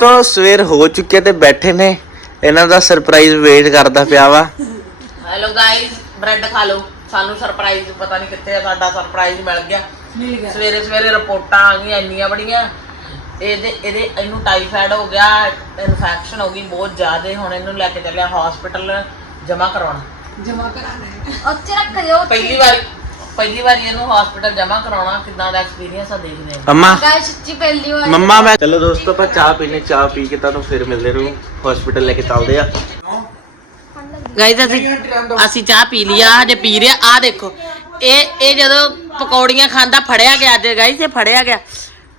ਦੋਸਤੋ ਸਵੇਰ ਹੋ ਚੁੱਕੀ ਤੇ ਬੈਠੇ ਨੇ। ਇਹਨਾਂ ਦਾ ਸਰਪ੍ਰਾਈਜ਼ ਵੇਟ ਕਰਦਾ ਪਿਆ ਵਾ। ਹੈਲੋ ਗਾਇਸ ਬ੍ਰੈਡ ਖਾ ਲਓ। ਸਾਨੂੰ ਸਰਪ੍ਰਾਈਜ਼ ਪਤਾ ਨਹੀਂ ਕਿੱਥੇ ਆ ਸਾਡਾ ਸਰਪ੍ਰਾਈਜ਼ ਮਿਲ ਗਿਆ। ਮਿਲ ਗਿਆ। ਸਵੇਰੇ ਸਵੇਰੇ ਰਿਪੋਰਟਾਂ ਆ ਗਈਆਂ ਇੰਨੀਆਂ ਬੜੀਆਂ। ਇਹਦੇ ਇਹਦੇ ਇਹਨੂੰ ਟਾਈਫਾਇਡ ਹੋ ਗਿਆ ਇਨਫੈਕਸ਼ਨ ਹੋ ਗਈ ਬਹੁਤ ਜ਼ਿਆਦਾ। ਹੁਣ ਇਹਨੂੰ ਲੈ ਕੇ ਚੱਲਿਆ ਹਸਪੀਟਲ ਜਮਾ ਕਰਵਾਉਣਾ ਜਮਾ ਕਰਾਣਾ ਹੈ। ਉੱਥੇ ਰੱਖ ਦਿਓ ਪਹਿਲੀ ਵਾਰੀ ਪਹਿਲੀ ਵਾਰੀ ਇਹਨੂੰ ਹਸਪੀਟਲ ਜਮਾ ਕਰਾਉਣਾ ਕਿੱਦਾਂ ਦਾ ਐਕਸਪੀਰੀਅੰਸ ਆ ਦੇਖਦੇ ਹਾਂ। ਅੰਮਾ ਗਾਇਸ ਸੱਚੀ ਪਹਿਲੀ ਵਾਰ ਮੰਮਾ ਮੈਂ ਚਲੋ ਦੋਸਤੋ ਆਪਾਂ ਚਾਹ ਪੀਨੇ ਚਾਹ ਪੀ ਕੇ ਤੁਹਾਨੂੰ ਫਿਰ ਮਿਲਦੇ ਰਹੂ। ਹਸਪੀਟਲ ਲੈ ਕੇ ਚੱਲਦੇ ਆ। ਗਾਇਸ ਅਸੀਂ ਅਸੀਂ ਚਾਹ ਪੀ ਲਿਆ ਹਜੇ ਪੀ ਰਿਆ ਆ ਦੇਖੋ। ਇਹ ਇਹ ਜਦੋਂ ਪਕੌੜੀਆਂ ਖਾਂਦਾ ਫੜਿਆ ਗਿਆ ਅੱਜ ਗਾਇਸ ਇਹ ਫੜਿਆ ਗਿਆ।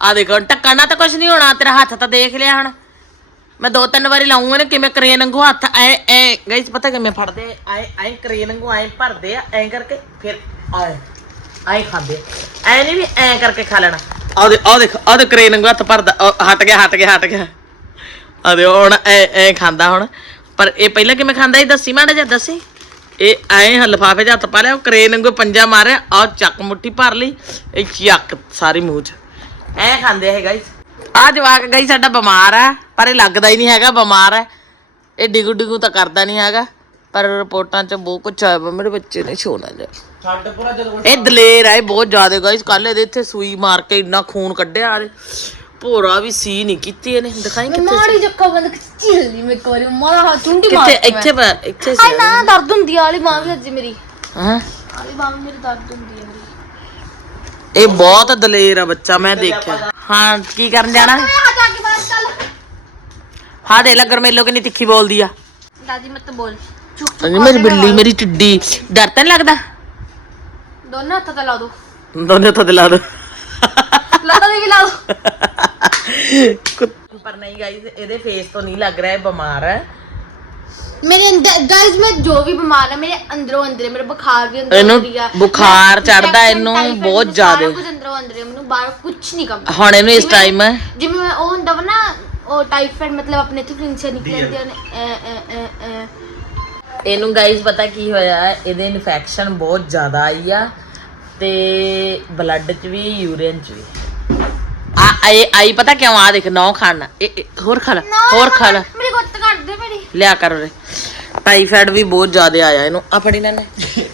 ਆ ਦੇਖੋ ਟੱਕਾ ਨਾ ਤਾਂ ਕੁਝ ਨਹੀਂ ਹੋਣਾ ਤੇਰਾ ਹੱਥ ਤਾਂ ਦੇਖ ਲਿਆ ਹੁਣ। ਮੈਂ ਦੋ ਤਿੰਨ ਵਾਰੀ ਲਾਉਂਗਾ ਨੇ ਕਿਵੇਂ ਕਰੇਨ ਵਾਂਗੂ ਹੱਥ ਐ ਐ ਗਾਇਸ ਪਤਾ ਕਿਵੇਂ ਫੜਦੇ ਐ ਐ ਕਰੇਨ ਵਾਂਗੂ ਐ ਭਰਦੇ ਆ ਐ ਕਰਕੇ ਫਿਰ ਐ ਐ ਖਾਂਦੇ ਐ ਨਹੀਂ ਵੀ ਐ ਕਰਕੇ ਖਾ ਲੈਣਾ। ਆ ਦੇ ਆ ਦੇਖ ਆ ਦੇ ਕਰੇਨ ਵਾਂਗੂ ਹੱਥ ਭਰਦਾ, ਉਹ ਹਟ ਗਿਆ ਹਟ ਗਿਆ ਹਟ ਗਿਆ। ਆ ਦੇ ਹੁਣ ਐ ਐ ਖਾਂਦਾ ਹੁਣ। ਪਰ ਇਹ ਪਹਿਲਾਂ ਕਿਵੇਂ ਖਾਂਦਾ ਸੀ, ਦੱਸੀ ਮਾੜਾ ਜਿਹਾ, ਦੱਸੀ? ਇਹ ਐ ਲਫਾਫੇ 'ਚ ਹੱਥ ਪਾ ਲਿਆ, ਉਹ ਕਰੇਨ ਵਾਂਗੂ ਪੰਜਾ ਮਾਰਿਆ ਆ ਚੱਕ ਮੁੱਠੀ ਭਰ ਲਈ, ਇਹ ਚੱਕ ਸਾਰੀ ਮੂੰਹ 'ਚ। ਐ ਖਾਂਦੇ ਇਹ ਗਾਇਸ ਆ ਜਵਾਕ ਗਈ ਸਾਡਾ ਬਿਮਾਰ ਆ, ਪਰ ਇਹ ਲੱਗਦਾ ਹੀ ਨਹੀਂ ਹੈਗਾ, ਬਿਮਾਰ ਆ। ਇਹ ਡਿਗੂ ਡਿਗੂ ਤਾਂ ਕਰਦਾ ਨਹੀਂ ਹੈਗਾ, ਪਰ ਰਿਪੋਰਟਾਂ 'ਚ ਬਹੁਤ ਕੁਝ ਆਇਆ ਵਾ, ਮੇਰੇ ਬੱਚੇ ਨੇ ਛੋਣਾ ਜਿਹਾ ਛੱਡ ਪੂਰਾ ਜਦੋਂ ਇਹ ਦਲੇਰ ਆ ਇਹ ਬਹੁਤ ਜ਼ਿਆਦਾ ਗਾਇਸ ਕੱਲ ਇਹਦੇ ਇੱਥੇ ਸੂਈ ਮਾਰ ਕੇ ਇੰਨਾ ਖੂਨ ਕੱਢਿਆ ਆ ਭੋਰਾ ਵੀ ਸੀ ਨਹੀਂ ਕੀਤੀ ਇਹਨੇ ਦਿਖਾਈ ਕਿੱਥੇ ਮਾੜੀ ਜੱਕਾ ਬੰਦ ਖਿੱਚੀ ਹਲੀ ਮੈਂ ਇੱਕ ਵਾਰੀ ਮਾਰਾ ਹਾ ਚੁੰਡੀ ਮਾਰ ਕਿੱਥੇ ਇੱਥੇ ਪ- ਇੱਥੇ ਸੀ ਹਾਏ ਨਾ ਦਰਦ ਹੁੰਦੀ ਆ ਵਾਲੀ ਬਾਂਹ ਵੀ ਅੱਜ ਮੇਰੀ। ਹਾਂ? ਆਲੀ ਬਾਂਹ ਵੀ ਮੇਰੀ ਦਰਦ ਹੁੰਦੀ ਆ ਮੇਰੀ। ਇਹ ਬਹੁਤ ਦਲੇਰ ਆ ਬੱਚਾ ਮੈਂ ਦੇਖਿਆ। ਹਾਂ ਕੀ ਕਰਨ ਜਾਣਾ? ਆ ਜਾ ਕੇ ਬਾਹਰ ਚੱਲ। ਹਾਂ ਦੇ ਲੱਗ ਮੇਲੋ ਕਿੰਨੀ ਤਿੱਖੀ ਬੋਲਦੀ ਆ। ਦਾਦੀ ਮਤ ਬੋਲ। ਚੁੱਪ ਹਾਂਜੀ ਮੇਰੀ ਬਿੱਲੀ ਮੇਰੀ ਟਿੱਡੀ। ਡਰ ਤਾਂ ਨਹੀਂ ਲੱਗਦਾ? ਦੋਨਾਂ ਹੱਥਾਂ ਤੇ ਲਾ ਦੋ। ਦੋਨੇ ਹੱਥਾਂ ਤੇ ਲਾ ਦੋ। ਲੱਤਾਂ ਤੇ ਵੀ ਲਾ ਦੋ। ਪਰ ਨਹੀਂ ਗਾਈਜ਼ ਇਹਦੇ ਫੇਸ ਤੋਂ ਨਹੀਂ ਲੱਗ ਰਿਹਾ ਇਹ ਬਿਮਾਰ। ਹੈ ਮੇਰੇ ਅੰਦਰ ਗਾਇਸ ਮੈਂ ਜੋ ਵੀ ਬਿਮਾਰ ਆ ਮੇਰੇ ਅੰਦਰੋਂ ਅੰਦਰ ਹੈ, ਮੇਰਾ ਬੁਖਾਰ ਵੀ ਅੰਦਰੋਂ ਇਹਨੂੰ ਅੰਦਰ ਆ। ਬੁਖਾਰ ਮੈਂ infection, ਇਹਨੂੰ typhoid, ਬਹੁਤ ਮੈਨੂੰ ਜ਼ਿਆਦੇ। ਕੁਝ ਅੰਦਰੋਂ ਅੰਦਰ ਹੈ, ਮੈਨੂੰ ਬਾਹਰ ਕੁਝ ਨਹੀਂ ਕੰਮ ਹੁਣ ਇਹਨੂੰ ਇਸ ਜਿਵੇਂ- ਟਾਈਮ ਜਿਵੇਂ ਮੈਂ ਉਹ ਹੁੰਦਾ ਵਾ ਨਾ ਉਹ ਟਾਈਫਾਇਡ ਮਤਲਬ ਆਪਣੇ ਇੱਥੇ ਫਿੰਸੇ ਨਿਕਲ ਜਾਂਦੀਆਂ ਨੇ ਐ ਐ ਐ ਐ। ਇਹਨੂੰ ਗਾਈਜ਼ ਪਤਾ ਕੀ ਹੋਇਆ? ਇਹਦੇ ਇਨਫੈਕਸ਼ਨ ਬਹੁਤ ਜ਼ਿਆਦਾ ਆਈ ਆ ਤੇ ਬਲੱਡ 'ਚ ਵੀ ਯੂਰੀਨ 'ਚ ਵੀ। ਆ ਇਹ ਆਈ ਪਤਾ ਕਿਉਂ? ਆ ਦੇਖ ਨੌ ਖਾਣਾ ਹੋਰ ਖਾ ਲੈ ਹੋਰ ਖਾ ਲੈ। ਮੇਰੀ ਗੁੱਤ ਕੱਟ ਦੇ ਮੇਰੀ। ਲਿਆ ਕਰ ਉਰੇ। ਟਾਈਫਾਇਡ ਵੀ ਬਹੁਤ ਜ਼ਿਆਦਾ ਆਇਆ ਇਹਨੂੰ। ਆ ਫੜੀ ਲੈਣੇ।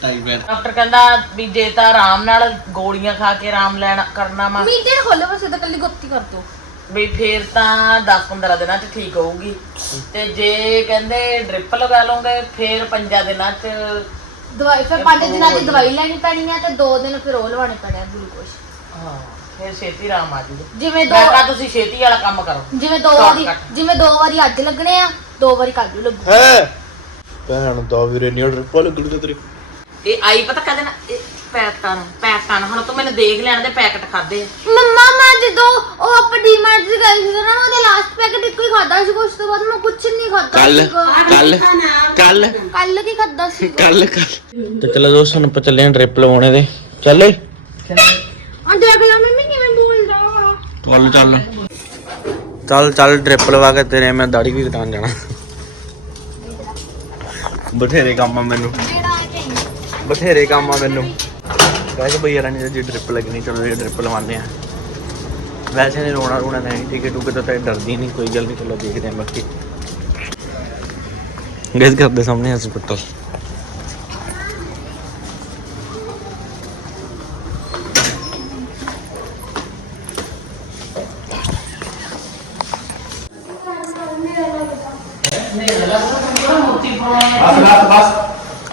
ਟਾਈਫਾਇਡ ਡਾਕਟਰ ਕਹਿੰਦਾ ਵੀ ਜੇ ਤਾਂ ਆਰਾਮ ਨਾਲ ਗੋਲੀਆਂ ਖਾ ਕੇ ਆਰਾਮ ਲੈਣਾ ਕਰਨਾ ਮੀਟੇ ਨਾ ਖੋਲੋ ਬਸ ਇਹ ਤਾਂ ਕੱਲੀ ਗੁੱਤੀ ਕਰ ਦੋ। ਵੀ ਫੇਰ ਤਾਂ 10-15 ਦਿਨਾਂ 'ਚ ਠੀਕ ਹੋਊਗੀ। ਤੇ ਜੇ ਕਹਿੰਦੇ ਡ੍ਰਿਪ ਲਗਾ ਲਓਗੇ ਫੇਰ 5 ਦਿਨਾਂ 'ਚ ਦਵਾਈ ਫਿਰ ਪੰਜ ਦਿਨਾਂ ਦੀ ਦਵਾਈ ਲੈਣੀ ਪੈਣੀ ਆ ਤੇ ਦੋ ਦਿਨ ਫਿਰ ਉਹ ਲਵਾਣੇ ਪੈਣੇ ਆ ਗਲੂਕੋਸ਼ ਹਾਂ ਫੇਰ ਛੇਤੀ ਆਰਾਮ ਆ ਜੂਗਾ। ਜਿਵੇਂ ਦੋ ਮੈਂ ਕਹਾ ਤੁਸੀਂ ਛੇਤੀ ਵਾਲਾ ਕੰਮ ਕਰੋ। ਜਿਵੇਂ ਦੋ ਵਾਰੀ ਜਿਵੇਂ ਦੋ ਵਾਰੀ ਅੱਜ ਲੱਗਣੇ ਆ ਦੋ ਵਾਰੀ ਕੱਲ ਨੂੰ ਲੱਗੂ। ਹੈ? ਭੈਣ ਦਾ ਵੀਰੇ ਨੀ ਆਰਡਰ ਪਾ ਲੱਗਣ ਤੇਰੇ। ਇਹ ਆਈ ਪਤਾ ਕਹਦੇ ਨਾ ਇਹ ਪੈਕਟਾਂ ਪੈਕਟਾਂ ਹੁਣ ਤੂੰ ਮੈਨੂੰ ਦੇਖ ਲੈਣ ਦੇ ਪੈਕਟ ਖਾਦੇ ਮੰਮਾ ਮੈਂ ਜਦੋਂ ਉਹ ਆਪਾਂ ਗਈ ਸੀ ਨਾ ਉਹਦੇ ਲਾਸਟ ਪੈਕੇਟ ਇੱਕੋ ਹੀ ਖਾਦਾ ਸੀ ਉਸ ਤੋਂ ਬਾਅਦ ਮੈਂ ਕੁਝ ਨਹੀਂ ਖਾਦਾ ਕੱਲ ਕੱਲ ਕੱਲ ਕੱਲ ਕੀ ਖਾਦਾ ਸੀ? ਕੱਲ ਕੱਲ। ਤੇ ਚਲੋ ਦੋਸਤੋ ਚੱਲੇ ਆਂ ਟ੍ਰਿਪ ਲਵਾਉਣੇ ਦੇ। ਚੱਲੇ ਆ ਦੇਖ ਲੈ ਮੰਮੀ ਕਿਵੇਂ ਬੋਲਦਾ ਚੱਲ ਚੱਲ। ਚੱਲ ਚੱਲ ਟ੍ਰਿਪ ਲਵਾ ਕੇ ਤੇਰੇ ਮੈਂ ਦਾੜੀ ਵੀ ਕਟਾਉਣ ਜਾਣਾ। ਬਥੇਰੇ ਕੰਮ ਆ ਮੈਨੂੰ। ਬਥੇਰੇ ਕੰਮ ਆ ਮੈਨੂੰ। ਵੈਸੇ ਡ੍ਰਿਪ ਲੱਗਣੀ ਚਲੋ ਇਹ ਡ੍ਰਿਪ ਲਵਾਉਂਦੇ ਆ। ਵੈਸੇ ਨਹੀਂ ਰੋਣਾ ਰੋਣਾ ਨਹੀਂ ਟਿਕਟ ਟੁਕਟ ਤਾਂ ਤਾਂ ਡਰਦੀ ਨਹੀਂ ਕੋਈ ਗੱਲ ਨਹੀਂ ਚਲੋ ਦੇਖਦੇ ਆਂ ਬਾਕੀ। ਗੈਸ ਘਰ ਦੇ ਸਾਹਮਣੇ ਹਸਪੀਟਲ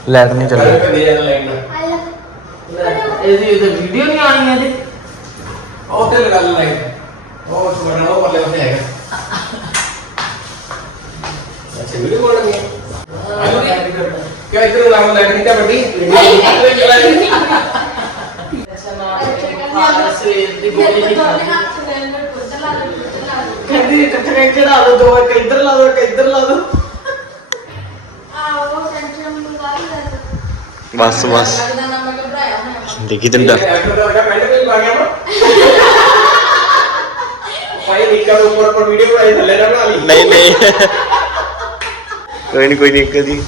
ਲਾਈਟ ਨਹੀਂ ਚੱਲ ਰਹੀ। ਇਹਦੀ ਇਹਦੀ ਵੀਡੀਓ ਨਹੀਂ ਆਣੀ ਇਹਦੇ। ਉਹ ਤੇ ਲਗਾ ਲੈ ਉਹ ਸੁਣਨਾ ਉਹ ਪਰਲੇ ਪਾਸੇ ਹੈਗਾ ਅੱਛਾ ਵੀਡੀਓ ਕੋਲ ਲੱਗੀ ਕਿਆ ਇਧਰ ਲਾਉਣ ਲੱਗ ਨਹੀਂ ਤਾਂ ਵੱਡੀ। ਕਹਿੰਦੀ ਟੱਕਰੇ ਚੜਾ ਦੋ ਦੋ ਇੱਕ ਇੱਧਰ ਲਾ ਦੋ ਇੱਕ ਇੱਧਰ ਲਾ ਦੋ। ਬਸ ਬਸ। ਦੇਖੀ ਤੈਨੂੰ ਲਾ ਵਾ। ਭਾਈ ਨਿੱਕਾ ਉੱਪਰ ਪਰ ਵੀਡੀਓ ਬਣਾਈ ਥੱਲੇ ਨਾ ਬਣਾ ਲਈ। ਨਹੀਂ ਨਹੀਂ। ਕੋਈ ਨਹੀਂ ਕੋਈ ਨਹੀਂ ਕਦੀ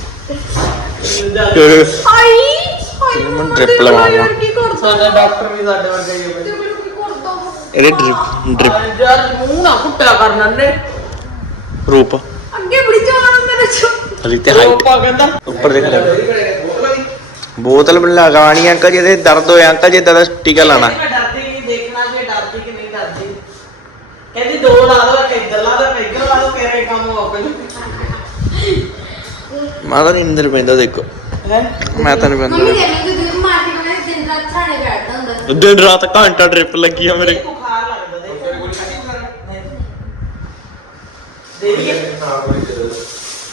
ਰੂਪ ਅੱਗੇ ਬੜੀ ਜਾਨ ਮੇਰੇ ਚੋ ਹਲੀ ਤੇ ਹਾਈਟ ਰੋਪਾ ਕਹਿੰਦਾ ਉੱਪਰ ਦੇਖ ਲੈ ਬੋਤਲ ਬਣ ਲਗਾਣੀ ਅੰਕਲ ਜੀ ਇਹਦੇ ਦਰਦ ਹੋਇਆ ਅੰਕਲ ਜੀ ਦਾ ਟੀਕਾ ਲਾਣਾ ਮੈਂ ਡਰਦੀ ਨਹੀਂ ਦੇਖਣਾ ਜੇ ਡਰਦੀ ਕਿ ਨਹੀਂ ਡਰਦੀ ਕਹਿੰਦੀ ਦੋ ਲਾ ਦੋ ਇੱਕ ਇੱਧਰ ਲਾ ਦੋ ਇੱਕ ਇੱਧਰ ਲਾ ਦੋ ਤੇਰੇ ਕੰਮ ਹੋ ਗਏ ਮਾਤਾ ਨੀ ਅੰਦਰ ਪੈਂਦਾ ਦੇਖੋ। ਹੈ? ਮੈਂ ਤਾਂ ਨਹੀਂ ਮੰਮੀ ਮੈਂ ਦਿਨ ਰਾਤ ਥਾਣੇ ਬੈਠਦਾ ਹੁੰਦਾ। ਸੀ ਦਿਨ ਰਾਤ ਘੰਟਾ ਡ੍ਰਿਪ ਲੱਗੀ ਆ ਮੇਰੇ। ਬੁਖਾਰ ਲੱਗਦਾ ਦੇਖੋ। ਦੇ ਦਈਏ।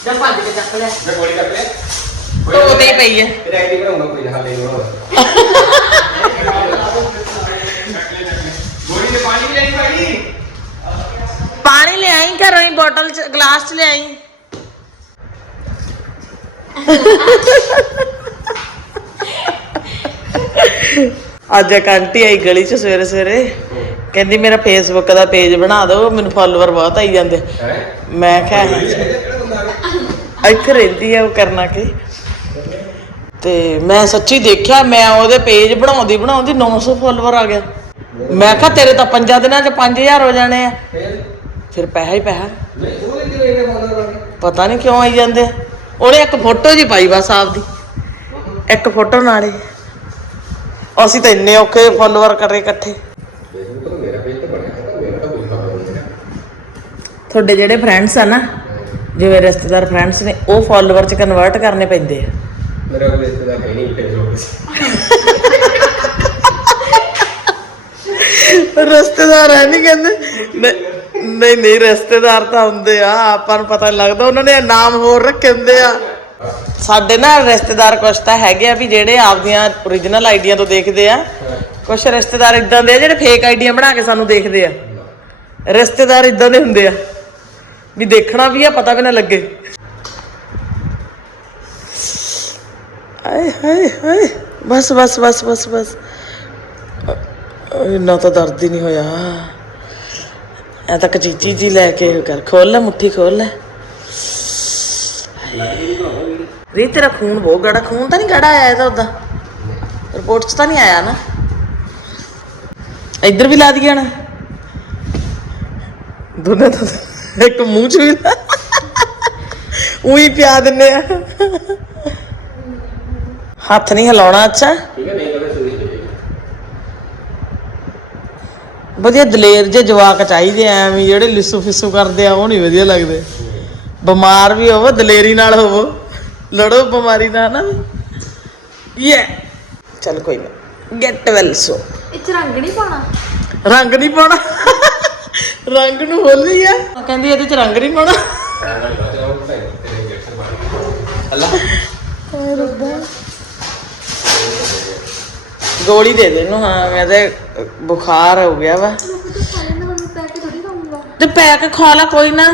ਜਾਂ ਭੱਜ ਕੇ ਚੱਕ ਲਿਆ ਮੈਂ ਗੋਲੀ ਕੱਟ ਲਿਆ। ਧੋਤੇ ਹੀ ਪਈ ਹੈ ਫਿਰ ਐਕਟਿਵ ਬਣਾਉਂਗਾ ਕੋਈ ਨਾ ਹਾਲੇ ਬਣਾਉਂਗਾ ਗੋਲੀ ਦੇ ਪਾਣੀ ਵੀ ਲੈਣੀ ਭਾਈ। ਪਾਣੀ ਲਿਆਈ ਘਰੋਂ ਹੀ ਬੋਟਲ ਚ ਗਲਾਸ ਚ ਲਿਆਈ ਅੱਜ ਇੱਕ ਆਂਟੀ ਆਈ ਗਲੀ ਚ ਸਵੇਰੇ ਸਵੇਰੇ। ਕਹਿੰਦੀ ਮੇਰਾ ਫੇਸਬੁੱਕ ਦਾ ਪੇਜ ਬਣਾ ਦਿਓ ਮੈਨੂੰ ਫਾਲੋਅਰ ਬਹੁਤ ਆਈ ਜਾਂਦੇ। ਮੈਂ ਕਿਹਾ ਇੱਥੇ ਰਹਿੰਦੀ ਆ ਉਹ ਕਰਨਾ ਕਿ? ਤੇ ਮੈਂ ਸੱਚੀ ਦੇਖਿਆ ਮੈਂ ਉਹਦੇ ਪੇਜ ਬਣਾਉਂਦੀ ਬਣਾਉਂਦੀ 900 ਫਾਲੋਅਰ ਆ ਗਿਆ। ਮੈਂ ਕਿਹਾ ਤੇਰੇ ਤਾਂ ਪੰਜਾਂ ਦਿਨਾਂ ਚ 5000 ਹੋ ਜਾਣੇ ਆ। ਫਿਰ? ਪੈਸਾ ਹੀ ਪੈਸਾ। ਪਤਾ ਨਹੀਂ ਕਿਉਂ ਆਈ ਜਾਂਦੇ। ਉਹਨੇ ਇੱਕ ਫੋਟੋ ਜੀ ਪਾਈ ਬਸ ਆਪਦੀ। ਇੱਕ ਫੋਟੋ ਨਾਲੇ। ਅਸੀਂ ਤਾਂ ਇੰਨੇ ਔਖੇ ਫਾਲੋਅਰ ਕਰੇ ਇਕੱਠੇ। ਤੁਹਾਡੇ ਜਿਹੜੇ ਫਰੈਂਡਸ ਆ ਨਾ ਜਿਵੇਂ ਰਿਸ਼ਤੇਦਾਰ ਫਰੈਂਡਸ ਨੇ ਉਹ ਫਾਲੋਅਰ ਚ ਕਨਵਰਟ ਕਰਨੇ ਪੈਂਦੇ ਆ। ਮੇਰਾ ਕੋਈ ਰਿਸ਼ਤੇਦਾਰ ਹੈ ਨਹੀਂ ਫੇਸਬੁੱਕ ਰਿਸ਼ਤੇਦਾਰ ਹੈ ਨਹੀਂ ਕਹਿੰਦੇ। ਨਹੀਂ- ਨਹੀਂ ਰਿਸ਼ਤੇਦਾਰ ਤਾਂ ਹੁੰਦੇ ਆ ਆਪਾਂ ਨੂੰ ਪਤਾ ਲੱਗਦਾ ਉਹਨਾਂ ਨੇ ਨਾਮ ਹੋਰ ਰੱਖੇ ਹੁੰਦੇ ਆ। ਸਾਡੇ ਨਾ ਰਿਸ਼ਤੇਦਾਰ ਕੁਛ ਤਾਂ ਹੈਗੇ ਆ ਵੀ ਜਿਹੜੇ ਆਪਦੀਆਂ origignal ਆਈਡੀਆਂ ਤੋਂ ਦੇਖਦੇ ਆ। ਕੁਛ ਰਿਸ਼ਤੇਦਾਰ ਇਦਾਂ ਦੇ ਆ ਜਿਹੜੇ ਫੇਕ ਆਈਡੀਆਂ ਬਣਾ ਕੇ ਸਾਨੂੰ ਦੇਖਦੇ ਆ। ਰਿਸ਼ਤੇਦਾਰ ਇਦਾਂ ਦੇ ਹੁੰਦੇ ਆ। ਵੀ ਦੇਖਣਾ ਵੀ ਆ ਪਤਾ ਵੀ ਨਾ ਲੱਗੇ। ਆਏ ਹਾਏ ਹਾਏ ਬਸ ਬਸ ਬਸ ਬਸ ਬਸ। ਇੰਨਾ ਤਾਂ ਦਰਦ ਹੀ ਨਹੀਂ ਹੋਇਆ। ਐ ਤਾਂ ਕਚੀਚੀ ਜੀ ਲੈ ਕੇ ਕਰ। ਖੋਲ ਲੈ, ਮੁੱਠੀ ਖੋਲ ਲੈ। ਰੀ ਤੇਰਾ ਖੂਨ ਬਹੁਤ ਗੜਾ। ਖੂਨ ਤਾਂ ਨਹੀਂ ਗੜਾ ਆਇਆ ਇਹਦਾ ਉਦਾਂ। ਰਿਪੋਰਟ 'ਚ ਤਾਂ ਨਹੀਂ ਆਇਆ ਨਾ। ਇੱਧਰ ਵੀ ਲਾ ਦਈਏ ਨਾ ਦੋਨੇ ਤਾਂ ਇੱਕ ਮੂੰਹ 'ਚ ਵੀ ਲਾ। ਉਹੀ ਪਿਆ ਦਿੰਨੇ ਆ। ਹੱਥ ਨਹੀਂ ਹਿਲਾਉਣਾ, ਅੱਛਾ। ਠੀਕ ਹੈ ਨਹੀਂ ਤਾਂ ਸੂਈ ਦੇ ਵਧੀਆ ਦਲੇਰ ਜੇ ਜਵਾਕ ਚਾਹੀਦੇ ਆ ਐਵੇਂ ਜਿਹੜੇ ਲਿਸੂ ਫਿਸੂ ਕਰਦੇ ਆ ਉਹ ਨਹੀਂ ਵਧੀਆ ਲੱਗਦੇ। ਬਿਮਾਰ ਵੀ ਹੋਵੋ ਦਲੇਰੀ ਨਾਲ ਹੋਵੋ। ਲੜੋ ਬਿਮਾਰੀ ਨਾਲ ਨਾ। ਯੇ। ਚੱਲ ਕੋਈ ਨਾ। ਗੈਟ ਵੈਲ ਸੋ ਇਹ ਚ ਰੰਗ ਨਹੀਂ ਪਾਉਣਾ? ਰੰਗ ਨਹੀਂ ਪਾਉਣਾ। ਰੰਗ ਨੂੰ ਹੋਲੀ ਆ। ਕਹਿੰਦੀ ਇਹਦੇ ਚ ਰੰਗ ਨਹੀਂ ਪਾਉਣਾ। ਅੱਲਾ। ਗੋਲੀ ਦੇ ਦੇ ਇਹਨੂੰ ਹਾਂ ਮੈਂ ਤੇ ਬੁਖਾਰ ਹੋ ਗਿਆ ਵਾ। ਮੈਂ ਪੈਕ ਤੇ ਪੈ ਕੇ ਖਾ ਲਾ ਕੋਈ ਨਾ।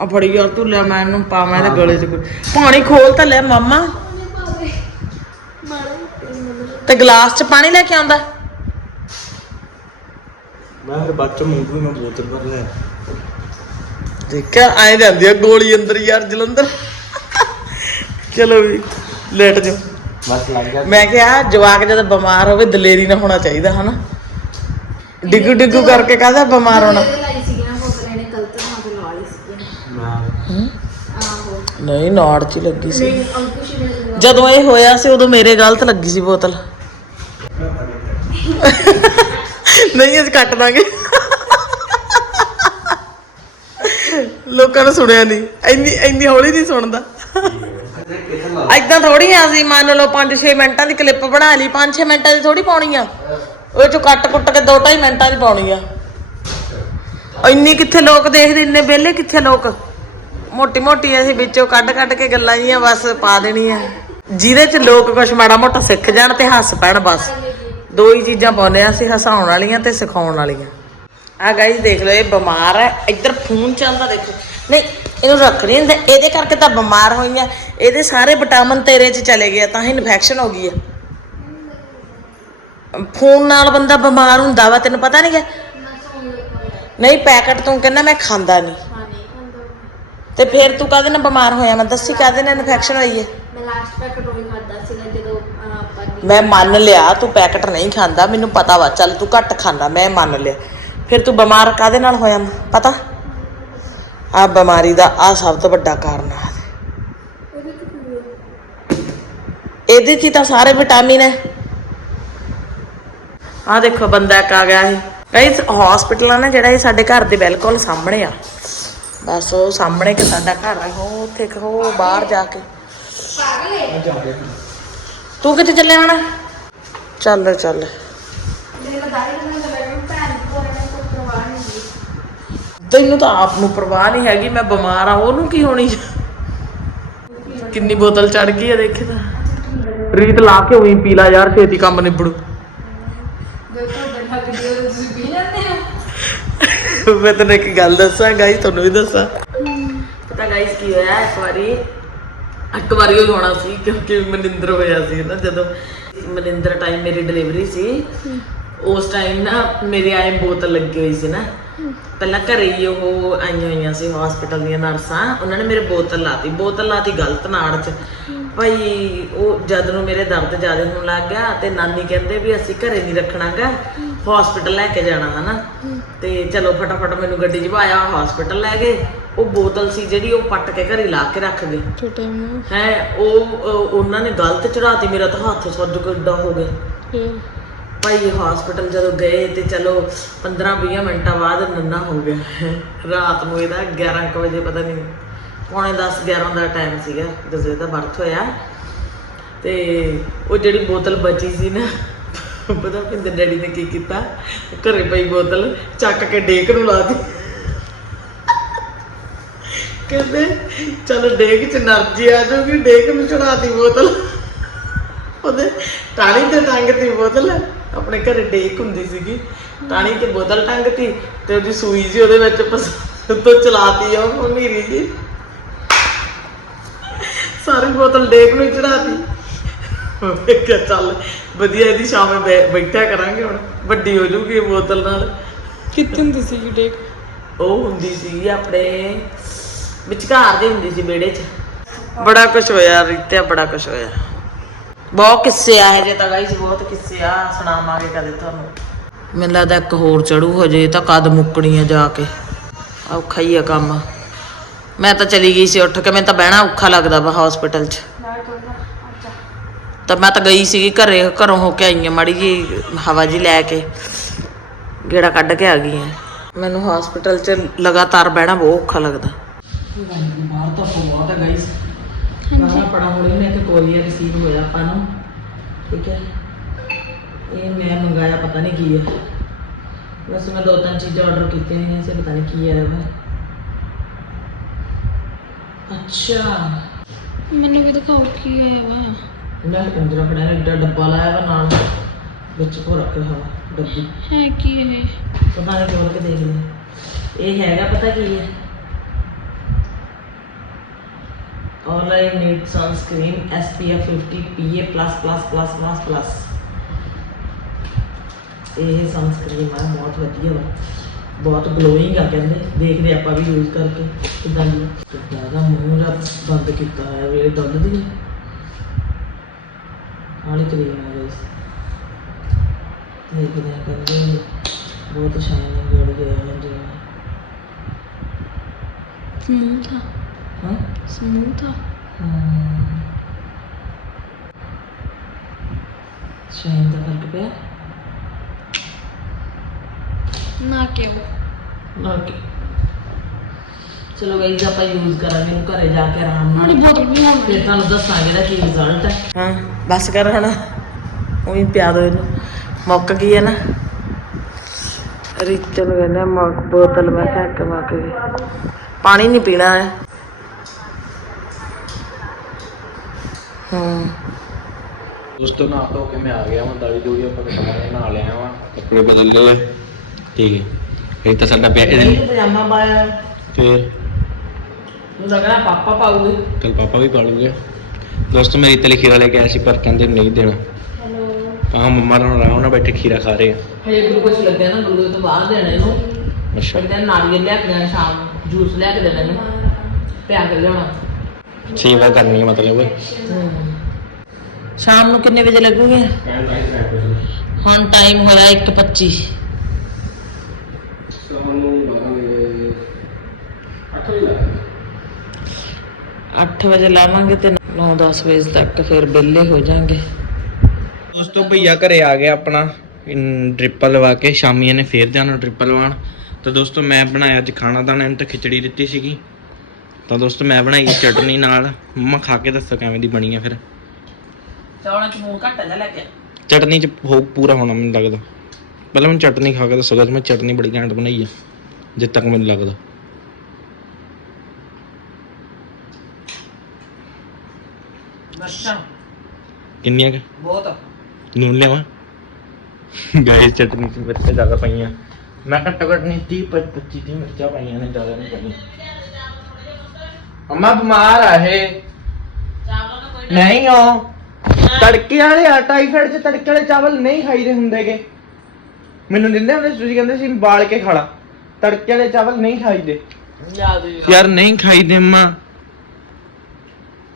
ਆ ਫੜੀ ਯਾਰ ਤੂੰ ਲੈ ਮੈਂ ਇਹਨੂੰ ਪਾਵਾਂ ਇਹਦੇ ਗਲੇ 'ਚ ਕੋਈ। ਪਾਣੀ ਖੋਲ ਤਾਂ ਲੈ ਮਾਮਾ। ਤੇ ਗਲਾਸ 'ਚ ਪਾਣੀ ਲੈ ਕੇ ਆਉਂਦਾ। ਮੈਂ ਫਿਰ ਬਾਅਦ ਚ ਮੰਗੂ ਮੈਂ ਬੋਤਲ ਭਰ ਲੈ ਦੇਖਿਆ ਐਂ ਜਾਂਦੀ ਆ ਗੋਲੀ ਅੰਦਰ ਯਾਰ ਜਲੰਧਰ। ਚਲੋ ਵੀ ਲੇਟ ਜਾ ਬਸ ਲੱਗ ਗਿਆ। ਮੈਂ ਕਿਹਾ ਜਵਾਕ ਜਦੋਂ ਬਿਮਾਰ ਹੋਵੇ ਦਲੇਰੀ ਨਾ ਹੋਣਾ ਚਾਹੀਦਾ ਹਨਾ? ਡਿੱਗੂ ਡਿੱਗੂ ਕਰਕੇ ਕਾਹਦਾ ਬਿਮਾਰ ਹੋਣਾ? ਇਹਦੇ ਲਈ ਸੀਗੀ ਨਾ ਫੋਟੋ ਇਹਨੇ ਗਲਤ ਥਾਂ ਤੇ ਲਾ ਲਈ ਸੀਗੀ। ਮੈਂ ਆਹੋ। ਨਹੀਂ ਨਾੜ 'ਚ ਹੀ ਲੱਗੀ ਸੀ। ਨਹੀਂ ਅੰਕੁਸ਼ ਨੇ ਲਗਵਾ ਜਦੋਂ ਇਹ ਹੋਇਆ ਸੀ ਉਦੋਂ ਮੇਰੇ ਗਲਤ ਲੱਗੀ ਸੀ ਬੋਤਲ। ਨਹੀਂ ਅਸੀਂ ਕੱਟ ਦਾਂਗੇ। ਲੋਕਾਂ ਨੇ ਸੁਣਿਆ ਨਹੀਂ। ਇੰਨੀ ਇੰਨੀ ਹੌਲੀ ਨਹੀਂ ਸੁਣਦਾ। ਐਦਾਂ ਥੋੜੀ ਆ ਸੀ, ਮੰਨ ਲਓ 5-6 ਮਿੰਟਾਂ ਦੀ ਕਲਿੱਪ ਬਣਾ ਲਈ 5-6 ਮਿੰਟਾਂ ਦੀ ਥੋੜੀ ਪਾਉਣੀ ਆ ਉਹ ਚੋਂ ਕੱਟ ਕੁੱਟ ਕੇ 2-2.5 ਮਿੰਟਾਂ ਦੀ ਪਾਉਣੀ ਆ ਇੰਨੀ ਕਿੱਥੇ ਲੋਕ ਦੇਖਦੇ, ਇੰਨੇ ਵਿਹਲੇ ਕਿੱਥੇ ਲੋਕ? ਮੋਟੀ ਮੋਟੀ ਅਸੀਂ ਵਿੱਚੋਂ ਕੱਢ ਕੱਢ ਕੇ ਗੱਲਾਂ ਜੀਆਂ ਬਸ ਪਾ ਦੇਣੀਆਂ। ਜਿਹਦੇ ਚ ਲੋਕ ਕੁਛ ਮਾੜਾ ਮੋਟਾ ਸਿੱਖ ਜਾਣ ਤੇ ਹੱਸ ਪੈਣ ਬਸ। ਦੋ ਹੀ ਚੀਜ਼ਾਂ ਪਾਉਂਦੇ ਆ ਅਸੀਂ, ਹਸਾਉਣ ਵਾਲੀਆਂ ਤੇ ਸਿਖਾਉਣ ਵਾਲੀਆਂ। ਆ ਗਾਇਸ ਦੇਖ ਲਓ, ਇਹ ਬਿਮਾਰ ਹੈ। ਇੱਧਰ ਫੋਨ ਚੱਲਦਾ ਦੇਖੋ। ਨਹੀਂ ਇਹਨੂੰ ਰੱਖ ਨਹੀਂ ਹੁੰਦਾ ਇਹਦੇ ਕਰਕੇ ਤਾਂ ਬਿਮਾਰ ਹੋਈਆਂ ਇਹਦੇ ਸਾਰੇ ਵਿਟਾਮਿਨ ਤੇਰੇ ਚ ਚਲੇ ਗਏ ਆ, ਤਾਂ ਹੀ ਇਨਫੈਕਸ਼ਨ ਹੋ ਗਈ ਹੈ ਫੋਨ ਨਾਲ ਬੰਦਾ ਬਿਮਾਰ ਹੁੰਦਾ ਵਾ ਤੈਨੂੰ ਪਤਾ ਨਹੀਂ ਕਿ ਨਹੀਂ ਪੈਕਟ ਤੂੰ ਕਹਿੰਦਾ ਮੈਂ ਖਾਂਦਾ ਨਹੀਂ ਤੇ ਫਿਰ ਤੂੰ ਕਾਹਦੇ ਨਾਲ ਬਿਮਾਰ ਹੋਇਆ? ਮੈਂ ਦੱਸੀ ਕਾਹਦੇ ਨਾਲ ਇਨਫੈਕਸ਼ਨ ਹੋਈ ਹੈ ਮੈਂ ਲਾਸਟ ਪੈਕਟ ਉਹ ਵੀ ਖਾਦਾ ਸੀਗਾ ਜਦੋਂ ਅਹ, ਆਪਾਂ ਨੇ ਮੈਂ ਮੰਨ ਲਿਆ ਤੂੰ ਪੈਕਟ ਨਹੀਂ ਖਾਂਦਾ ਮੈਨੂੰ ਪਤਾ ਵਾ। ਚੱਲ ਤੂੰ ਘੱਟ ਖਾਂਦਾ ਮੈਂ ਮੰਨ ਲਿਆ। ਫਿਰ ਤੂੰ ਬਿਮਾਰ ਕਾਹਦੇ ਨਾਲ ਹੋਇਆ ਪਤਾ? ਆ ਬਿਮਾਰੀ ਦਾ ਆ ਸਭ ਤੋਂ ਵੱਡਾ ਕਾਰਨ ਆ ਇਹਦੇ। 'ਚ ਤਾਂ ਸਾਰੇ ਵਿਟਾਮਿਨ ਹੈ ਆ ਦੇਖੋ ਬੰਦਾ ਇੱਕ ਆ ਗਿਆ ਇਹ ਗਾਇਸ ਹਸਪੀਟਲ ਆ ਨਾ ਜਿਹੜਾ ਇਹ ਸਾਡੇ ਘਰ ਦੇ ਬਿਲਕੁਲ ਸਾਹਮਣੇ ਆ। ਬਸ ਉਹ ਸਾਹਮਣੇ ਕਿ ਸਾਡਾ ਘਰ ਆ, ਉਹ ਉੱਥੇ ਕਿ ਬਾਹਰ ਜਾ ਕੇ। ਤੂੰ ਕਿੱਥੇ ਚੱਲਿਆ ਹੁਣ? ਚੱਲ ਚੱਲ। ਤੈਨੂੰ ਤਾਂ ਆਪ ਨੂੰ ਪਰਵਾਹ ਨਹੀਂ ਹੈਗੀ ਮੈਂ ਬਿਮਾਰ ਆ ਉਹਨੂੰ ਕੀ ਹੋਣੀ ਕਿੰਨੀ ਬੋਤਲ ਚੜ ਗਈ ਆ ਦੇਖੇ ਤਾਂ। ਰੀਤ ਲਾ ਕੇ ਉਹੀ ਪੀ ਲਾ ਯਾਰ ਛੇਤੀ ਕੰਮ ਨਿਬੜੂ। ਮੈਂ ਤੈਨੂੰ ਇੱਕ ਗੱਲ ਦੱਸਾਂ ਗਾਈਸ ਤੁਹਾਨੂੰ ਵੀ ਦੱਸਾਂ। ਪਤਾ ਗਾਈਸ ਕੀ ਹੋਇਆ ਇੱਕ ਵਾਰੀ ਇੱਕ ਵਾਰੀ ਉਹ ਹੋਣਾ ਸੀ ਕਿਉਂਕਿ ਮਨਿੰਦਰ ਹੋਇਆ ਸੀ ਨਾ ਜਦੋਂ ਮਨਿੰਦਰ ਟਾਈਮ ਮੇਰੀ ਡਿਲੀਵਰੀ ਸੀ ਉਸ ਟਾਈਮ ਨਾ ਮੇਰੇ ਆਏ ਬੋਤਲ ਲੱਗੀ ਹੋਈ ਸੀ ਨਾ ਪਹਿਲਾਂ ਘਰੇ ਹੀ ਉਹ ਆਈਆਂ ਹੋਈਆਂ ਸੀ ਹਸਪੀਟਲ ਦੀਆਂ ਨਰਸਾਂ ਉਹਨਾਂ ਨੇ ਮੇਰੇ ਬੋਤਲ ਲਾਤੀ ਬੋਤਲ ਲਾਤੀ ਗਲਤ ਨਾੜ 'ਚ। ਭਾਈ ਉਹ ਜਦ ਨੂੰ ਮੇਰੇ ਦਰਦ ਜ਼ਿਆਦਾ ਹੋਣ ਲੱਗ ਗਿਆ ਤੇ ਨਾਨੀ ਕਹਿੰਦੇ ਵੀ ਅਸੀਂ ਘਰੇ ਨਹੀਂ ਰੱਖਣਾਗਾ ਹਸਪੀਟਲ ਲੈ ਕੇ ਜਾਣਾ ਹਨਾ। ਤੇ ਚਲੋ ਫਟਾਫਟ ਮੈਨੂੰ ਗੱਡੀ 'ਚ ਪਾਇਆ ਹਸਪੀਟਲ ਲੈ ਗਏ। ਉਹ ਬੋਤਲ ਸੀ ਜਿਹੜੀ ਉਹ ਪੱਟ ਕੇ ਘਰੇ ਲਾ ਕੇ ਰੱਖ ਗਏ। ਛੋਟੇ ਮੂੰਹ ਹੈ ਉਹ ਉਹਨਾਂ ਨੇ ਗਲਤ ਚੜਾਤੀ ਮੇਰਾ ਤਾਂ ਹੱਥ ਸੁੱਜ ਕਿੱਡਾ ਹੋ ਗਿਆ। ਭਾਈ ਹਸਪੀਟਲ ਜਦੋਂ ਗਏ ਤੇ ਚਲੋ 15-20 ਮਿੰਟਾਂ ਬਾਅਦ ਨੰਨਾ ਹੋ ਗਿਆ। ਰਾਤ ਨੂੰ ਇਹਦਾ 11 ਵਜੇ ਪਤਾ ਨਹੀਂ, ਪੌਣੇ 10 11 ਦਾ ਟਾਈਮ ਸੀਗਾ, ਜਦੋਂ ਇਹਦਾ ਬਰਥ ਹੋਇਆ। ਤੇ ਉਹ ਜਿਹੜੀ ਬੋਤਲ ਬਚੀ ਸੀ ਨਾ, ਪਤਾ ਪਿੰਦਰ ਡੈਡੀ ਨੇ ਕੀ ਕੀਤਾ। ਘਰੇ ਪਈ ਬੋਤਲ, ਚੱਕ ਕੇ ਡੇਕ ਨੂੰ ਲਾ ਦਿੱਤੀ। ਕਹਿੰਦੇ, ਚਲ ਡੇਕ ਚ ਨਰਜੀ ਆ ਜਾਊਗੀ, ਡੇਕ ਨੂੰ ਚੜਾਤੀ ਬੋਤਲ। ਉਹਦੇ ਟਾਣੀ ਤੇ ਟੰਗ ਤੀ ਬੋਤਲ। ਆਪਣੇ ਘਰੇ ਡੇਕ ਹੁੰਦੀ ਸੀਗੀ ਟਾਣੀ ਤੇ ਬੋਤਲ ਟੰਗਤੀ ਤੇ ਉਹਦੀ ਸੂਈ ਸੀ ਉਹਦੇ ਵਿੱਚ ਪਸ ਤੋਂ ਚਲਾਤੀ ਆ ਉਹ ਨੀਰੀ ਜੀ। ਸਾਰੀ ਬੋਤਲ ਡੇਕ ਨੂੰ ਚੜਾਤੀ ਮੈਂ ਕਿਹਾ ਚੱਲ ਵਧੀਆ ਇਹਦੀ ਸ਼ਾਮੇ ਬੈਠਿਆ ਕਰਾਂਗੇ ਹੁਣ ਵੱਡੀ ਹੋ ਜੂਗੀ ਬੋਤਲ ਨਾਲ। ਕਿੱਥੇ ਹੁੰਦੀ ਸੀ ਡੇਕ? ਉਹ ਹੁੰਦੀ ਸੀ ਆਪਣੇ ਵਿਚਕਾਰ ਦੀ ਹੁੰਦੀ ਸੀ ਵਿਹੜੇ 'ਚ। ਬੜਾ ਕੁਝ ਹੋਇਆ ਰੀਤਿਆ ਬੜਾ ਕੁਝ ਹੋਇਆ। ਬਹੁਤ ਕਿੱਸੇ ਆ ਇਹ ਤਾਂ ਗਾਈਸ ਬਹੁਤ ਕਿੱਸੇ ਆ, ਸੁਣਾਵਾਂਗੇ ਕਦੇ ਤੁਹਾਨੂੰ। ਮੈਨੂੰ ਲੱਗਦਾ ਇੱਕ ਹੋਰ ਚੜੂ ਹੋ ਤਾਂ ਕਦ ਮੁੱਕਣੀ ਆ ਜਾ ਕੇ। ਔਖਾ ਹੀ ਆ ਕੰਮ। ਮੈਂ ਤਾਂ ਚਲੀ ਗਈ ਸੀ ਉੱਠ ਕੇ, ਮੈਨੂੰ ਤਾਂ ਬਹਿਣਾ ਔਖਾ ਲੱਗਦਾ ਵਾ ਹਸਪੀਟਲ 'ਚ। ਤਾਂ ਮੈਂ ਤਾਂ ਗਈ ਸੀਗੀ ਘਰੇ, ਘਰੋਂ ਹੋ ਕੇ ਆਈ ਆ ਮਾੜੀ ਜੀ, ਹਵਾ ਜੀ ਲੈ ਕੇ। ਗੇੜਾ ਕੱਢ ਕੇ ਆ ਗਈ ਆ। ਮੈਨੂੰ ਹਸਪੀਟਲ 'ਚ ਲਗਾਤਾਰ ਬਹਿਣਾ ਬਹੁਤ ਔਖਾ ਲੱਗਦਾ। ਬਾਹਰ ਤਾਂ ਬਹੁਤ ਹੈ ਗਾਈਸ ਪੜਾ ਹੋਣੀ ਮੈਂ ਕਿ ਕੋਰੀਅਰ ਰਿਸੀਵ ਹੋਇਆ ਆਪਾਂ ਨੂੰ ਠੀਕ ਹੈ। ਇਹ ਮੈਂ ਮੰਗਾਇਆ ਪਤਾ ਨਹੀਂ ਕੀ ਹੈ। ਵੈਸੇ ਮੈਂ ਦੋ ਤਿੰਨ ਚੀਜ਼ਾਂ ਆਰਡਰ ਕੀਤੀਆਂ ਹੋਈਆਂ ਸੀ ਪਤਾ ਨਹੀਂ ਕੀ ਆਇਆ ਵਾ ਅੱਛਾ। ਮੈਨੂੰ ਵੀ ਦਿਖਾਓ ਕੀ ਹੈ ਵਾ ਮੈਂ ਕੰਜਰਾ ਫੜਿਆ ਏਡਾ ਡੱਬਾ ਲਾਇਆ ਵਾ ਨਾਲ ਵਿੱਚ ਕੋ ਰੱਖਿਆ ਹੋਇਆ ਡੱਬੀ। ਹੈ ਕੀ ਇਹ? ਪਤਾ ਨਹੀਂ ਖੋਲ ਕੇ ਦੇਖ ਲਿਆ ਇਹ ਹੈਗਾ ਪਤਾ ਕੀ ਹੈ? All I need sunscreen SPF 50 PA++++++ ਇਹ ਸਨਸਕ੍ਰੀਨ ਆ, ਬਹੁਤ ਵਧੀਆ ਵਾ। ਬਹੁਤ ਗਲੋਇੰਗ ਆ ਕਹਿੰਦੇ। ਦੇਖਦੇ ਆਪਾਂ ਵੀ ਯੂਜ਼ ਕਰਕੇ ਕਿਦਾਂ ਦੀ ਕਿੱਦਾਂ ਦਾ ਮੂੰਹ ਦਾ ਬੰਦ ਕੀਤਾ ਹੋਇਆ ਵੀ ਦੁੱਧ ਦੀ ਆਲੀ ਕਰੀਮ ਆ ਗਈ। ਦੇਖਦੇ ਆ ਕਹਿੰਦੇ ਬਹੁਤ ਸ਼ਾਈਨਿੰਗ ਹੋ ਰਹੀ ਹੈ ਜਿਵੇਂ। ਸਮੂਥ ਆ ਹਾਂ ਸਮੂਥ ਆ ਸ਼ਾਈਨ ਦਾ ਫ਼ਰਕ ਪਿਆ ਨਾ ਕਿਉਂ ਓਕੇ ਚਲੋ ਗਾਈਜ਼ ਆਪਾਂ ਯੂਜ਼ ਕਰਾਂਗੇ ਇਹਨੂੰ ਘਰੇ ਜਾ ਕੇ ਆਰਾਮ ਨਾਲ ਬੋਤਲ ਵੀ ਹਾਂ ਫਿਰ ਤੁਹਾਨੂੰ ਦੱਸਾਂਗੇ ਇਹਦਾ ਕੀ ਰਿਜ਼ਲਟ ਹੈ ਹਾਂ ਬਸ ਕਰ ਹਣਾ ਉਹੀ ਪਿਆ ਦੋ ਇਹਨੂੰ ਮੁੱਕ ਗਈ ਹੈ ਨਾ ਰਿਚਲ ਕਹਿੰਦਾ ਮੁੱਕ ਬੋਤਲ ਮੈਂ ਕਿਹਾ ਕਿ ਮੁੱਕ ਗਈ ਪਾਣੀ ਨਹੀਂ ਪੀਣਾ ਹੈ ਹੂੰ। ਦੋਸਤੋ ਨਹਾ ਧੋ ਕੇ ਮੈਂ ਆ ਗਿਆ ਹਾਂ ਦਾੜੀ ਦੂੜੀ ਆਪਾਂ ਕਟਾਉਣੇ ਨਹਾ ਲਿਆ ਵਾਂ। ਕੱਪੜੇ ਬਦਲ ਲਏ। ਠੀਕ ਹੈ। ਇਹ ਤਾਂ ਸਾਡਾ ਪਿਆ ਇਹਦੇ ਇਹ ਪਜਾਮਾ ਪਾਇਆ। ਫਿਰ? ਉਹ ਲੱਗਣਾ ਪਾਪਾ ਪਾਉਗੇ ਕੱਲ ਪਾਪਾ ਵੀ ਪਾਲੂਗੇ ਦੋਸਤੋ ਮੇਰੀ ਤਲੇ ਖੀਰਾ ਲੈ ਕੇ ਆਇਆ ਸੀ ਪਰ ਕਹਿੰਦੇ ਨਹੀਂ ਦੇਣਾ। ਹਾਂ ਮੰਮਾ ਨਾਲ ਆਰਾਮ ਨਾਲ ਬੈਠੇ ਖੀਰਾ ਖਾ ਰਹੇ ਆ। ਹਜੇ ਗਲੂਕੋਜ਼ ਲੱਗਿਆ ਨਾ ਗਲੂਕੋਜ਼ ਤੋਂ ਬਾਹਰ ਦੇਣਾ ਇਹਨੂੰ ਅੱਛਾ। ਫਿਰ ਨਾਰੀਅਲ ਲਿਆ ਕੇ ਦੇਣਾ ਸ਼ਾਮ ਨੂੰ ਜੂਸ ਲਿਆ ਕੇ ਦੇਣਾ ਇਹਨੂੰ। ਪਿਆ ਕੇ ਲਿਆਉਣਾ। ਸੇਵਾ ਕਰਨੀ ਹੈ ਮਤਲਬ ਸ਼ਾਮ ਨੂੰ ਕਿੰਨੇ ਵਜੇ ਲੱਗੂਗੇ? ਹੁਣ ਟਾਈਮ ਹੋਇਆ 1:25 ਸਾਨੂੰ 12 ਵਜੇ 8 ਵਜੇ 8 ਵਜੇ ਲਾਵਾਂਗੇ ਤੇ 9-10 ਵਜੇ ਤੱਕ ਫਿਰ ਵਿਹਲੇ ਹੋ ਜਾਾਂਗੇ। ਦੋਸਤੋ ਭਈਆ ਘਰੇ ਆ ਗਿਆ ਆਪਣਾ ਡ੍ਰਿਪ ਲਵਾ ਕੇ। ਸ਼ਾਮੀ ਇਹਨੇ ਫੇਰ ਜਾਣਾ ਡ੍ਰਿਪ ਲਵਾਉਣ। ਤਾਂ ਦੋਸਤੋ ਮੈਂ ਬਣਾਇਆ ਅੱਜ ਖਾਣਾ ਦਾਣਾ ਇਹਨੂੰ ਤਾਂ ਖਿਚੜੀ ਦਿੱਤੀ ਸੀਗੀ। ਤਾਂ ਦੋਸਤੋ ਮੈਂ ਬਣਾਈ ਚਟਨੀ ਨਾਲ। ਮੰਮਾ ਖਾ ਕੇ ਦੱਸੋ ਕਿਵੇਂ ਦੀ ਬਣੀ ਹੈ ਫਿਰ। ਚੌਲਾਂ ਚ ਮੂੰਹ ਘੱਟ ਜਾ ਲੈ ਕੇ। ਚਟਨੀ ਚ ਹੋ ਪੂਰਾ ਹੋਣਾ ਮੈਨੂੰ ਲੱਗਦਾ। ਪਹਿਲਾਂ ਮੈਨੂੰ ਚਟਨੀ ਖਾ ਕੇ ਦੱਸੋਗਾ ਮੈਂ ਚਟਨੀ ਬੜੀ ਘੈਂਟ ਬਣਾਈ ਆ ਜਿੱਦ ਤੱਕ ਮੈਨੂੰ ਲੱਗਦਾ। ਅੱਛਾ ਕਿੰਨੀਆਂ ਕੁ? ਬਹੁਤ। ਨੂਨ ਲਿਆਵਾਂ? ਗਾਇਸ ਚਟਨੀ ਚ ਮਿਰਚਾਂ ਜ਼ਿਆਦਾ ਪਈਆਂ। ਮੈਂ ਘੱਟੋ ਘੱਟ ਨਹੀਂ 30 25 30 ਮਿਰਚਾਂ ਪਾਈਆਂ ਨੇ ਜ਼ਿਆਦਾ ਨਹੀਂ ਪਾਈਆਂ। ਅੰਮਾ ਬਿਮਾਰ ਆ ਇਹ। ਚਾਵਲਾਂ ਦਾ ਕੋਈ ਨਹੀਂ ਹੋ ਤੜਕੇ ਵਾਲੇ ਆ ਟਾਈਫਾਇਡ ਚ ਤੜਕੇ ਵਾਲੇ ਚਾਵਲ ਨਹੀਂ ਖਾਈਦੇ ਹੁੰਦੇਗੇ ਮੈਨੂੰ ਦਿੰਦੇ ਹੁੰਦੇ ਸੀ, ਤੁਸੀਂ ਕਹਿੰਦੇ ਸੀ ਬਾਲ ਕੇ ਖਾ ਲਾ। ਤੜਕੇ ਵਾਲੇ ਚਾਵਲ ਨਹੀਂ ਖਾਈਦੇ। ਯਾਦ ਯਾਰ ਨਹੀਂ ਖਾਈਦੇ ਅੰਮਾ।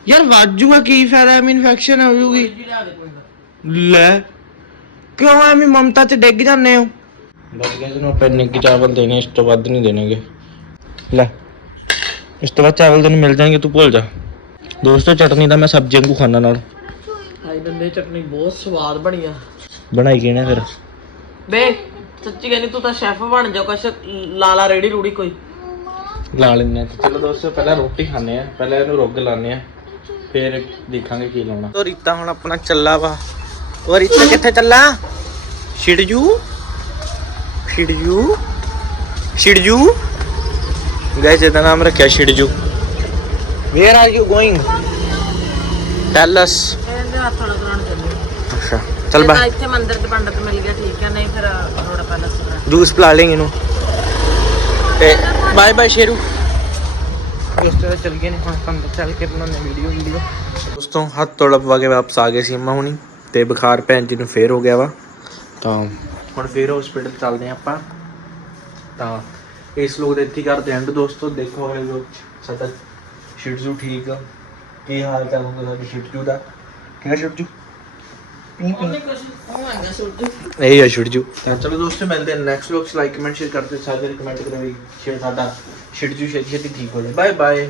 ਯਾਰ ਵਾਜੂਗਾ ਕੀ ਫਾਇਦਾ ਐਵੇਂ ਇਨਫੈਕਸ਼ਨ ਹੋ ਜੂਗੀ। ਲਿਆ ਦੇ ਕੋਈ ਨਾ ਲੈ। ਕਿਉਂ ਐਵੇਂ ਮਮਤਾ ਚ ਡਿੱਗ ਜਾਂਦੇ ਹੋ? ਬਸ ਗਏ ਨੂੰ ਆਪਾਂ ਨਿੱਕੀ ਚਾਵਲ ਦੇਣੇ ਇਸ ਤੋਂ ਵੱਧ ਨਹੀਂ ਦੇਣਗੇ। ਲੈ। ਇਸ ਤੋਂ ਬਾਅਦ ਚਾਵਲ ਤੈਨੂੰ ਮਿਲ ਜਾਣਗੇ ਤੂੰ ਭੁੱਲ ਜਾ। ਦੋਸਤੋ ਚਟਨੀ ਤਾਂ ਮੈਂ ਸਬਜ਼ੀ ਵਾਂਗੂ ਖਾਣਾ ਨਾਲ। ਹਾਈ ਦੰਦੇ ਚਟਨੀ ਬਹੁਤ ਸਵਾਦ ਬਣੀ ਆ। ਬਣਾਈ ਕਿਹਨੇ ਫਿਰ? ਬੇ ਸੱਚੀ ਕਹਿੰਦੀ ਤੂੰ ਤਾਂ ਸ਼ੈਫ ਬਣ ਜਾ ਕੁਛ ਲਾਲਾ ਰੇੜੀ ਰੂੜੀ ਕੋਈ। ਲਾ ਲੈਣੇ ਆ ਚਲੋ ਦੋਸਤੋ ਪਹਿਲਾਂ ਰੋਟੀ ਖਾਣੇ ਆ ਪਹਿਲਾਂ ਇਹਨੂੰ ਰੁੱਗ ਲਾਣੇ ਆ ਫਿਰ ਦੇਖਾਂਗੇ ਕੀ ਲਾਉਣਾ। ਤੋ ਰੀਤਾ ਹੁਣ ਆਪਣਾ ਚੱਲਾ ਵਾ। ਉਹ ਰੀਤਾ ਕਿੱਥੇ ਚੱਲਾ? ਛਿੜਜੂ? ਛਿੜਜੂ? ਛਿੜਜੂ? ਗਾਇਸ ਇਹਦਾ ਨਾਮ ਰੱਖਿਆ ਛਿੜਜੂ where are you going tell us ਇਹਦੇ ਹੱਥ ਨਾਲ ਕਰਾਉਣ ਚੱਲੀ ਅੱਛਾ ਚੱਲ ਬਾਏ ਇੱਥੇ ਮੰਦਿਰ ਚ ਪੰਡਤ ਮਿਲ ਗਿਆ ਠੀਕ ਹੈ ਨਹੀਂ ਫਿਰ ਰੋੜਾ ਪੈਲਸ ਤੋਂ ਜੂਸ ਪਿਲਾ ਲੈਂਗੇ ਇਹਨੂੰ ਤੇ ਬਾਏ ਬਾਏ ਸ਼ੇਰੂ ਦੋਸਤੋ ਚੱਲ ਗਏ ਨੇ ਹੁਣ ਅੰਦਰ ਚੱਲ ਕੇ ਬਣਾਉਂਦੇ ਵੀਡੀਓ ਵੀਡੀਓ ਦੋਸਤੋ ਹੱਥ ਤੋੜ ਪਵਾ ਕੇ ਵਾਪਸ ਆ ਗਏ ਸੀ ਅੰਮਾ ਹੁਣੀ ਤੇ ਬੁਖਾਰ ਭੈਣ ਜੀ ਨੂੰ ਫੇਰ ਹੋ ਗਿਆ ਵਾ ਤਾਂ ਹੁਣ ਫੇਰ ਹਸਪੀਟਲ ਚੱਲਦੇ ਹਾਂ ਆਪਾਂ ਤਾਂ ਇਸ ਲੋਕ ਦੇ ਇੱਥੇ ਹੀ ਕਰਦੇ ਐਂਡ ਦੋਸਤੋ ਦੇਖੋ ਅਗਲੇ ਲੋਕ ਸਾਡਾ ਸ਼ਿਟਜੂ ਠੀਕ ਆ। ਕੀ ਹਾਲ ਚਾਲ ਹੁੰਦਾ ਸਾਡੇ ਸ਼ਿਟਜੂ ਦਾ? ਕਿਹੜਾ ਸ਼ਿਟਜੂ? ਪੀ ਪੀ ਇਹ ਹੈ ਸ਼ਿਟਜੂ। ਤਾਂ ਚਲੋ ਦੋਸਤੋ ਮਿਲਦੇ ਹਾਂ next vlogs like comment share ਕਰਦੇ ਸਾਰੇ ਕਮੈਂਟ ਕਰੋ ਵੀ ਸ਼ੇਅਰ ਸਾਡਾ ਸ਼ਿਟਜੂ ਛੇਤੀ ਛੇਤੀ ਠੀਕ ਹੋ ਜਾਏ। Bye bye